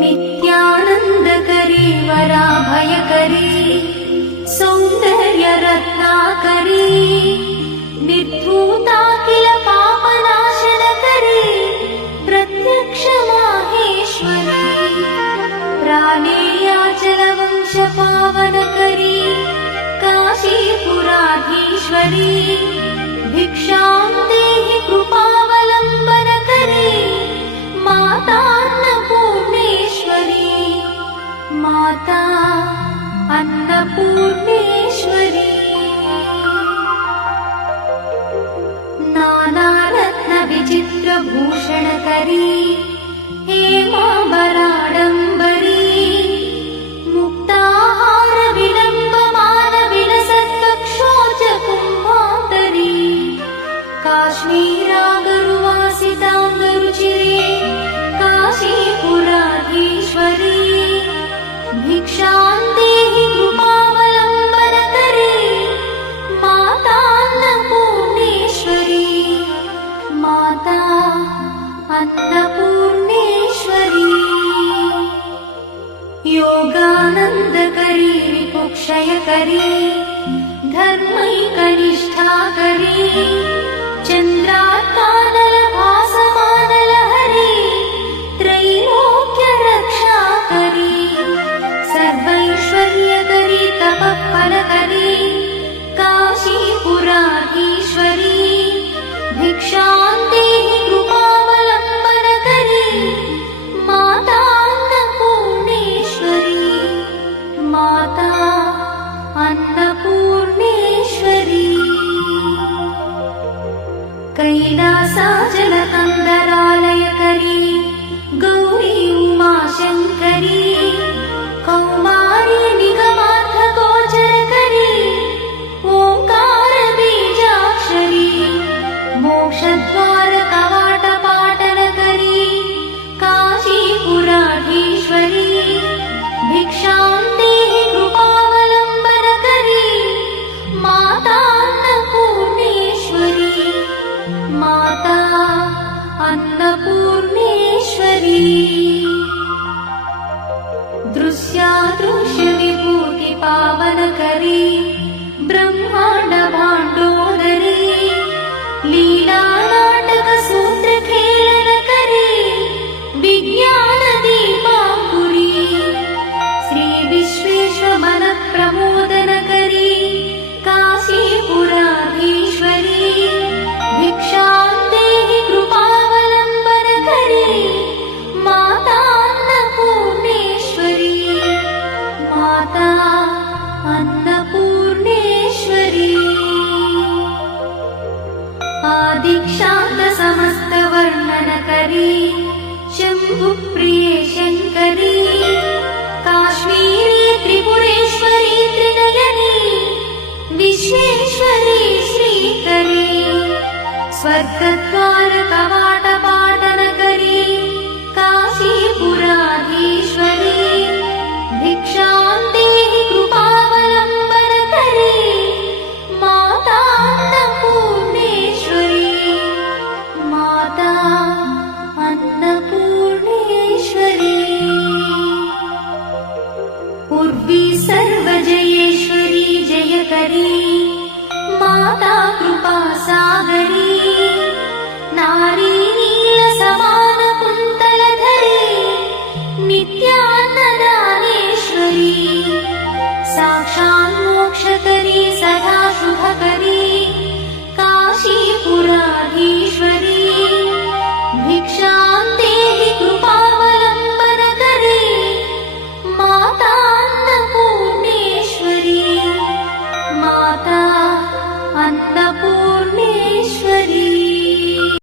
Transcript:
नित्यानन्दकरी वराभयकरी सौन्दर्यरत्नाकरी निर्धूताखिल पापनाशनकरी प्रत्यक्ष माहेश्वरी प्राणेयाचलवंशपावनकरी काशीपुराधीश्वरी भिक्षां देहि कृपावलम्बनकरी मातान्नपूर्णेश्वरी माता अन्नपूर्णेश्वरी नानारत्नविचित्रभूषणकरी हेमाम्बराडम्बरी मुक्ताहारविलम्बमानविलसत्कक्षोजकुम्भान्तरी काश्मीरागरुवासिताङ्गरुचिरे काशीपुराधीश्वरी भिक्षां देहि कृपावलम्बनकरी मातान्नपूर्णेश्वरी माता अन्नपूर्णेश्वरी योगानन्दकरी रिपुक्षयकरी धर्मैकनिष्ठाकरी चन्द्रात्मानलभासमानलहरी त्रैलोक्यरक्षाकरी सर्वैश्वर्यकरी तपःफलकरी काशीपुराधीश्वरी भिक्षां देहि कृपावलम्बनकरी मातान्नपूर्णेश्वरी माता अन्नपूर्णेश्वरी कैलासाचलकन्दरालयकरी गौरी उमाशङ्करी कौमारी निगमार्थगोचरकरी ओङ्कारबीजाक्षरी मोक्षद्वारकवाटपाटनकरी काशीपुराधीश्वरी भिक्षां देहि कृपावलम्बनकरी मातान्नपूर्णेश्वरी माता अन्नपूर्णेश्वरी दृश्यादृश्यविभूतिपावनकरी ब्रह्माण्डभाण्डोदरी लीलानाटकसूत्रखेलनकरी विज्ञानदीपाङ्कुरी श्रीविश्वेश्वरमनःप्रमोदनकरी काशीपुराधीश्वरी भिक्षां देहि कृपावलम्बनकरी मातान्नपूर्णेश्वरी माता अन्नपूर्णेश्वरी आदिक्षान्तसमस्तवर्णनकरी शम्भुप्रिये शङ्करी काश्मीरी त्रिपुरेश्वरी त्रिनयनी विश्वेश्वरी श्रीकरी स्वर्गद्वारकवाटपाटनकरी काशीपुराधीश्वरी भिक्षां देहि कृपावलम्बनकरी मातान्नपूर्णेश्वरी माता अन्नपूर्णेश्वरी उर्वी सर्वजयेश्वरी जयकरी माता कृपासागरी नारी नीलसमानकुन्तलधरी नित्यान्नदानेश्वरी साक्षान्मोक्षकरी